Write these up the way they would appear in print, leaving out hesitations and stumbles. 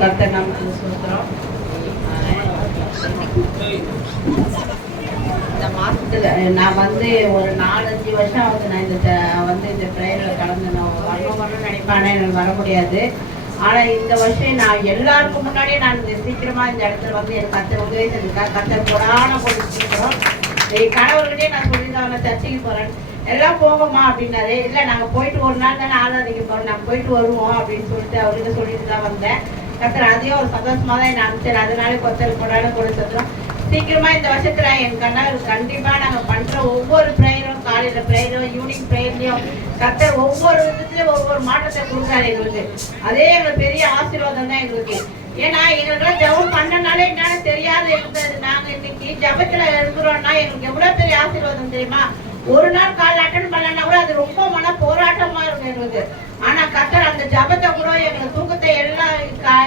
கர்த்தர் நமக்கு சொல்கிறோம். இந்த மாதத்துல நான் ஒரு 4-5 வருஷம் ஆகுது. நான் இந்த ப்ரேயரில் கலந்து நான் வரணும்னு நினைப்பேன். எனக்கு வர முடியாது. ஆனால் இந்த வருஷம் நான் எல்லாருக்கும் முன்னாடியே நான் சீக்கிரமாக இந்த இடத்துல எனக்கு கர்த்தர் உதவி செஞ்சுருக்கேன். கர்த்தர் கொடான போட்டு சீக்கிரம் கணவர்கிட்டே நான் சொல்லியிருந்தேன், அவனை சர்ச்சைக்கு போகிறேன். எல்லாம் போவோமா அப்படின்னாரு. இல்லை நாங்கள் போயிட்டு ஒரு நாள் தானே ஆராதிக்க போகிறோம், நாங்கள் போயிட்டு வருவோம் அப்படின்னு சொல்லிட்டு அவர்கிட்ட சொல்லிட்டு தான் வந்தேன். கர்த்தர் அதையும் ஒரு சந்தோஷமாக தான் என்னை அனுப்பிச்சார். அதனால கொத்தர் கொடான கூட சொல்கிறோம். சீக்கிரமாக இந்த வருஷத்துல என் கண்ணால் கண்டிப்பாக நாங்கள் பண்ணுற ஒவ்வொரு ப்ரேயரும், காலையில் ப்ரேயரும் ஈவினிங் ப்ரேயர்லையும் கர்த்தர் ஒவ்வொரு விதத்துலையும் ஒவ்வொரு மாற்றத்தை கொடுக்குறாரு எங்களுக்கு. அதே எங்களுக்கு பெரிய ஆசீர்வாதம் தான் எங்களுக்கு. ஏன்னா எங்களுக்கெல்லாம் ஜபம் பண்ணனாலே என்னன்னு தெரியாது இருந்தது. நாங்கள் இன்னைக்கு ஜபத்தில் இருக்கிறோம்னா எங்களுக்கு எவ்வளோ பெரிய ஆசீர்வாதம் தெரியுமா? ஒரு நாள் கால் அட்டன் பண்ணலன்னா கூட அது ரொம்ப மன போராட்டமா இருக்கும் எங்களுக்கு. ஆனா கர்த்தர் அந்த ஜபத்தை கூட எங்களை தூக்கத்தை எல்லாம்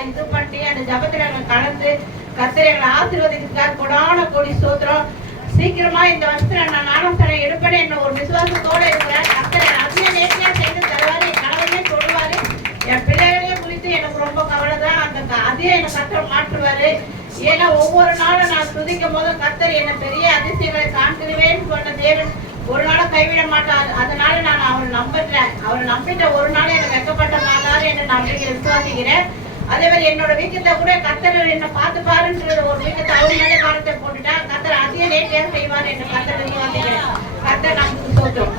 இது பண்ணி அந்த ஜபத்துல எங்களை கலந்து கர்த்தர் எங்களை ஆசீர்வதிக்கிறார். கொடான கோடி சோத்திரம். சீக்கிரமா இந்த வருஷத்துல நான் ஞானஸ்தானம் எடுப்பேன்னு என்ன ஒரு விசுவாசத்தோட இருக்கிறேன். கர்த்தர் அதையும் நேர்த்தியா செய்து தருவாரு. என் கணவனே சொல்லுவாரு. என் பிள்ளைகளையும் குறித்து எனக்கு ரொம்ப கவலை தான். அதையும் என்னை கர்த்தர் மாற்றுவாரு. ஏன்னா ஒவ்வொரு நாளும் நான் துதிக்கும் போது கர்த்தர் என்னை பெரிய அதிசயங்களை காண்கிறவேன்னு சொன்ன தேவன் ஒரு நாளும் கைவிட மாட்டார். அதனால நான் அவரை நம்புறேன். அவரை நம்பிட்ட ஒரு நாள் எனக்கு வெக்கப்பட்ட மாட்டாரு என்று நான் விசுவாசிக்கிறேன். அதே மாதிரி என்னோட வீக்கத்தை கூட கர்த்தர் என்ன பார்த்து பாருன்ற ஒரு வீக்கத்தை அவர் மேலே பாரத்தை போட்டுட்டா கர்த்தர் அதையும் நேர்த்தியாக செய்வார் என்று கர்த்தர் விசுவாசிக்கிறேன். கர்த்தர் நமக்கு சொல்றோம்.